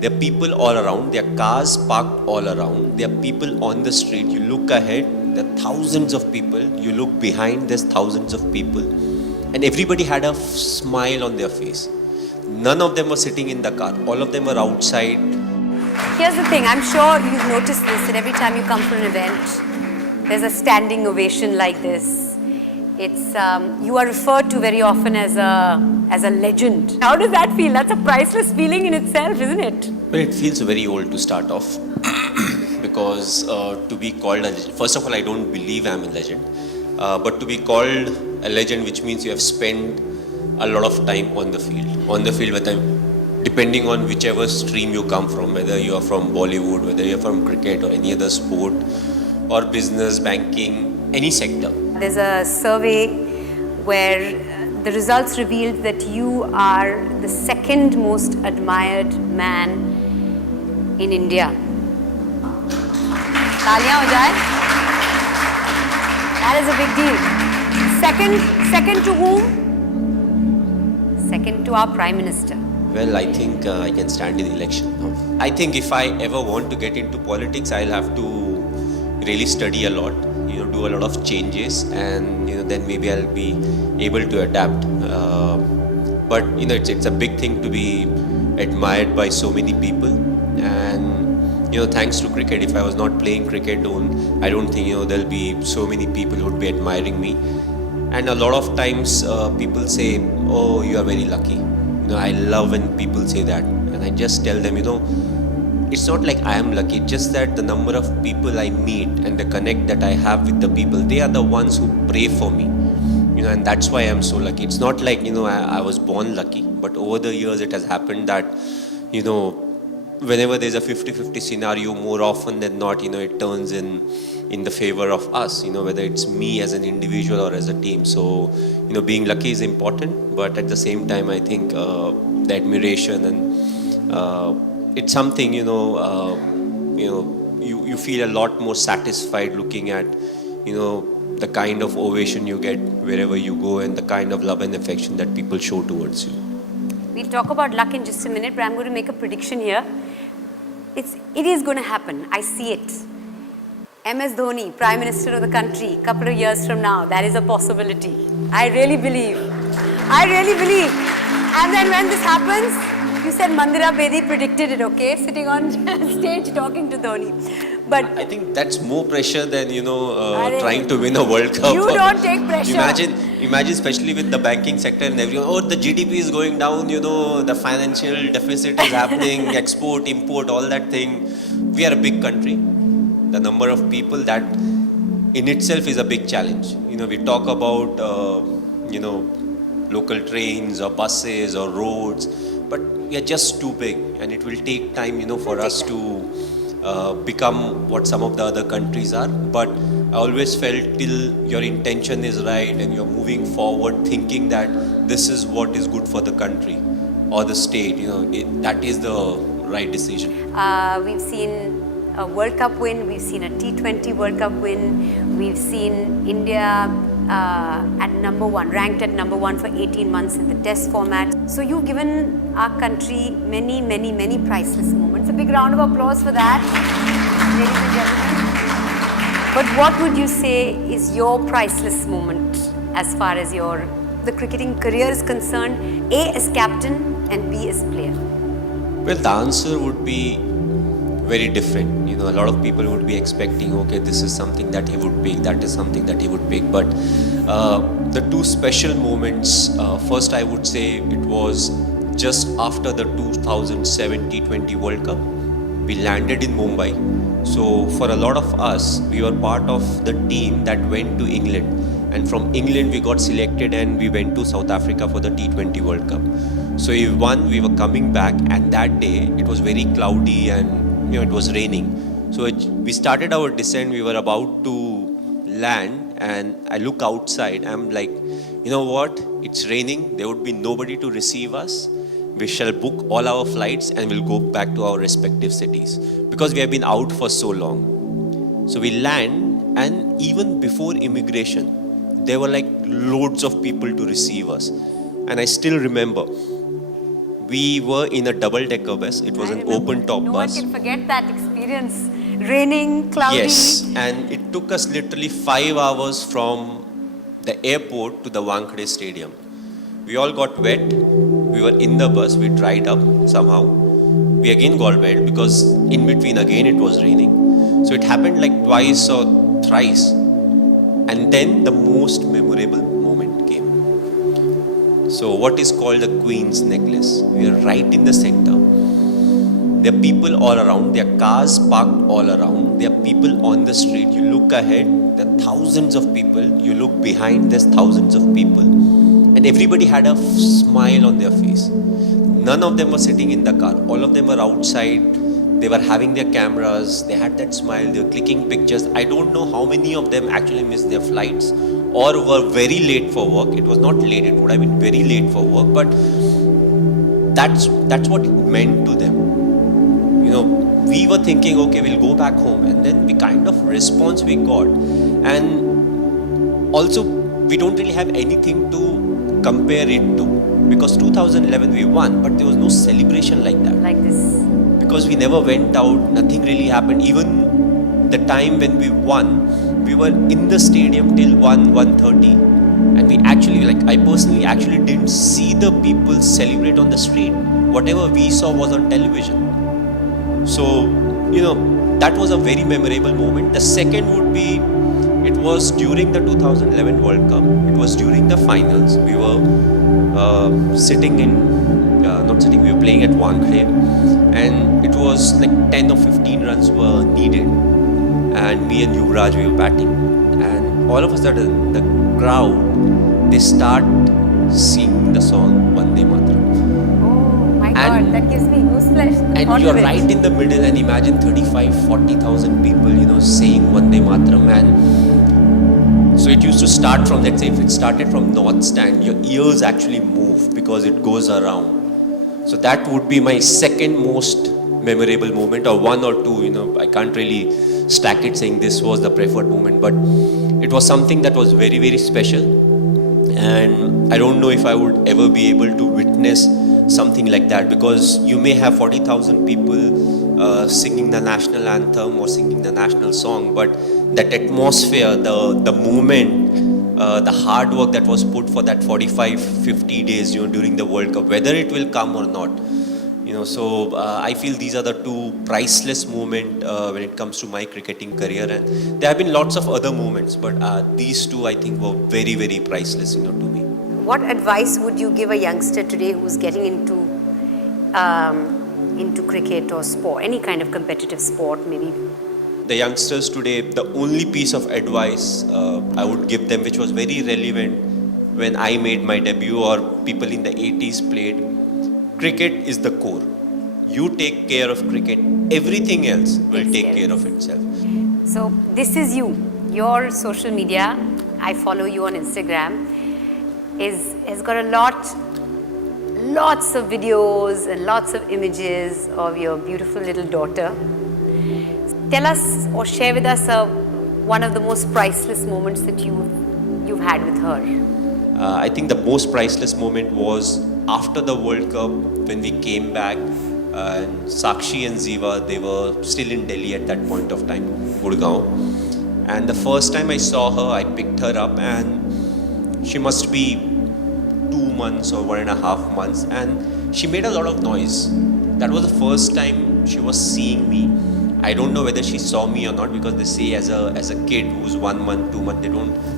There are people all around, there are cars parked all around, there are people on the street. You look ahead, there are thousands of people. You look behind, there's thousands of people. And everybody had a smile on their face. None of them were sitting in the car. All of them were outside. Here's the thing, I'm sure you've noticed this, that every time you come for an event, there's a standing ovation like this. It's you are referred to very often as a legend. How does that feel? That's a priceless feeling in itself, isn't it? Well, it feels very old to start off because to be called a legend, first of all, I don't believe I'm a legend, but to be called a legend, which means you have spent a lot of time on the field. On the field, depending on whichever stream you come from, whether you are from Bollywood, whether you're from cricket or any other sport, or business, banking, any sector. There's a survey where the results revealed that you are the second most admired man in India. Taaliyan ho jaye. That is a big deal. Second to whom? Second to our Prime Minister. Well, I think I can stand in the election now. I think if I ever want to get into politics, I'll have to really study a lot, do a lot of changes, and then maybe I'll be able to adapt. But it's a big thing to be admired by so many people, and thanks to cricket. If I was not playing cricket, I don't think there'll be so many people who would be admiring me. And a lot of times people say, "Oh, you are very lucky." I love when people say that, and I just tell them, it's not like I am lucky, it's just that the number of people I meet and the connect that I have with the people, they are the ones who pray for me, and that's why I'm so lucky. It's not like, I was born lucky, but over the years it has happened that, whenever there's a 50-50 scenario, more often than not, it turns in the favor of us, whether it's me as an individual or as a team. So, being lucky is important, but at the same time, I think the admiration and it's something, you feel a lot more satisfied looking at, the kind of ovation you get wherever you go and the kind of love and affection that people show towards you. We'll talk about luck in just a minute, but I'm going to make a prediction here. It is going to happen. I see it. MS Dhoni, Prime Minister of the country, a couple of years from now, that is a possibility. I really believe. And then when this happens, you said Mandira Bedi predicted it, okay? Sitting on stage talking to Dhoni. But I think that's more pressure than, trying to win a World Cup. You don't take pressure. Imagine especially with the banking sector and everyone, the GDP is going down, the financial deficit is happening, export, import, all that thing. We are a big country. The number of people, that in itself is a big challenge. We talk about, local trains or buses or roads, but we are just too big, and it will take time, for us to become what some of the other countries are. But I always felt till your intention is right and you're moving forward thinking that this is what is good for the country or the state, that is the right decision. We've seen a World Cup win, we've seen a T20 World Cup win, we've seen India at number one, ranked at number one for 18 months in the test format. So you've given our country many, many, many priceless moments. A big round of applause for that, ladies and gentlemen. But what would you say is your priceless moment as far as the cricketing career is concerned, A as captain and B as player? Well, the answer would be very different. A lot of people would be expecting, okay, this is something that he would pick, that is something that he would pick. But the two special moments, first I would say it was just after the 2007 T20 World Cup. We landed in Mumbai. So for a lot of us, we were part of the team that went to England. And from England, we got selected and we went to South Africa for the T20 World Cup. So we won, we were coming back, and that day it was very cloudy and it was raining. So we started our descent, we were about to land, and I look outside, I'm like, you know what, it's raining, there would be nobody to receive us. We shall book all our flights and we'll go back to our respective cities because we have been out for so long. So we land, and even before immigration, there were like loads of people to receive us. And I still remember We were in a double-decker bus. It was I an remember. open-top No bus. one can forget that experience. Raining, cloudy. Yes, and it took us literally 5 hours from the airport to the Wankhede Stadium. We all got wet. We were in the bus. We dried up somehow. We again got wet because in between again it was raining. So it happened like twice or thrice. And then the most memorable moment came. So what is called the Queen's Necklace. We are right in the center. There are people all around. There are cars parked all around. There are people on the street. You look ahead, there are thousands of people. You look behind, there's thousands of people. And everybody had a smile on their face. None of them were sitting in the car. All of them were outside. They were having their cameras. They had that smile. They were clicking pictures. I don't know how many of them actually missed their flights or were very late for work. It was not late. It would have been very late for work. But that's what it meant to them. You know, we were thinking, okay, we'll go back home. And then the kind of response we got. And also, we don't really have anything to compare it to. Because 2011 we won, but there was no celebration like that. Like this. Because we never went out, nothing really happened. Even the time when we won, we were in the stadium till 1:30. And we actually, I personally actually didn't see the people celebrate on the street. Whatever we saw was on television. So, that was a very memorable moment. The second would be, it was during the 2011 World Cup. It was during the finals. We were we were playing at Wankhede. And it was like 10 or 15 runs were needed. And me and Yuvraj, we were batting. And all of a sudden, the crowd, they start singing the song Vande Mataram. Oh my God, that gives me goosebumps. And you're right in the middle, and imagine 40,000 people, saying Vande Mataram. And so it used to start from, let's say, if it started from North Stand, your ears actually move because it goes around. So that would be my second most memorable moment, or one or two, I can't really stack it saying this was the preferred moment, but it was something that was very, very special. And I don't know if I would ever be able to witness something like that, because you may have 40,000 people singing the national anthem or singing the national song, but that atmosphere, the movement, the hard work that was put for that 45-50 days, during the World Cup, whether it will come or not. So I feel these are the two priceless moments when it comes to my cricketing career. And there have been lots of other moments, but these two I think were very, very priceless, to me. What advice would you give a youngster today who's getting into cricket or sport, any kind of competitive sport maybe? The youngsters today, the only piece of advice I would give them, which was very relevant when I made my debut or people in the 80s played, cricket is the core. You take care of cricket, everything else will take care of itself. So this is you. Your social media, I follow you on Instagram, has got lots of videos and lots of images of your beautiful little daughter. Tell us or share with us one of the most priceless moments that you've had with her. I think the most priceless moment was after the World Cup, when we came back, and Sakshi and Ziva, they were still in Delhi at that point of time, Gurgaon. And the first time I saw her, I picked her up, and she must be 2 months or 1.5 months, and she made a lot of noise. That was the first time she was seeing me. I don't know whether she saw me or not, because they say as a kid who's 1 month, 2 months,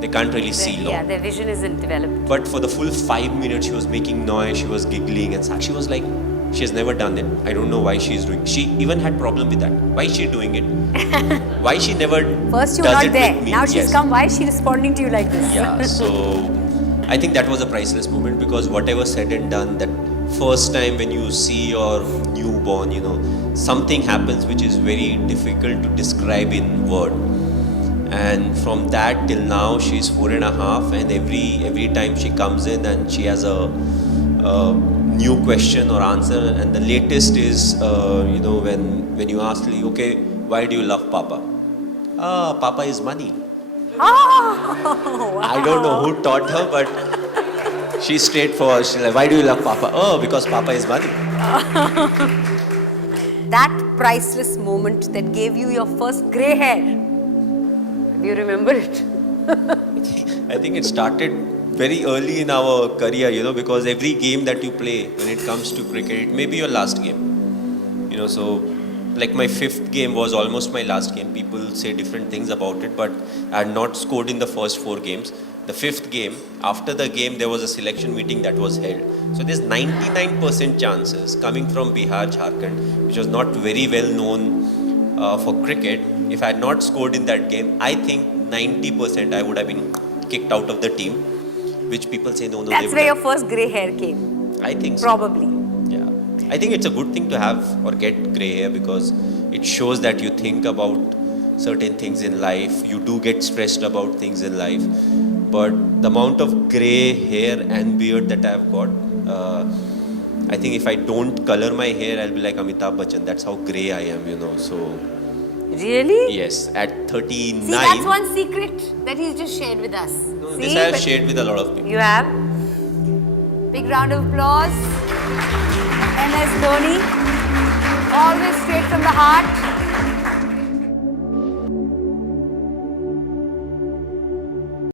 they can't really see long. Yeah, their vision isn't developed. But for the full 5 minutes, she was making noise, she was giggling, and Sakshi was like, she has never done it. I don't know why she's doing it. She even had problem with that. Why is she doing it? Why she never First you does were not it there. with me? Now she's Yes. come. Why is she responding to you like this? Yeah, so I think that was a priceless moment, because whatever said and done, that first time when you see your newborn, something happens which is very difficult to describe in word. And from that till now, she's 4.5, and every time she comes in and she has a new question or answer, and the latest is, when you ask her, okay, why do you love Papa? Papa is money. Oh, wow. I don't know who taught her, but She's straightforward. She's like, why do you love Papa? Oh, because Papa is money. That priceless moment that gave you your first grey hair. Do you remember it? I think it started very early in our career, because every game that you play when it comes to cricket, it may be your last game. So like my 5th game was almost my last game. People say different things about it, but I had not scored in the first 4 games. The 5th game, after the game, there was a selection meeting that was held. So there's 99% chances coming from Bihar, Jharkhand, which was not very well known for cricket. If I had not scored in that game, I think 90% I would have been kicked out of the team, which people say no. That's where your first grey hair came. I think so. Probably. Yeah. I think it's a good thing to have or get grey hair because it shows that you think about certain things in life. You do get stressed about things in life. But the amount of grey hair and beard that I've got, I think if I don't color my hair, I'll be like Amitabh Bachchan. That's how grey I am, so... Really? Yes, at 39... See, that's one secret that he's just shared with us. No, See, this I have shared with a lot of people. You have? Big round of applause. MS Dhoni. Always straight from the heart.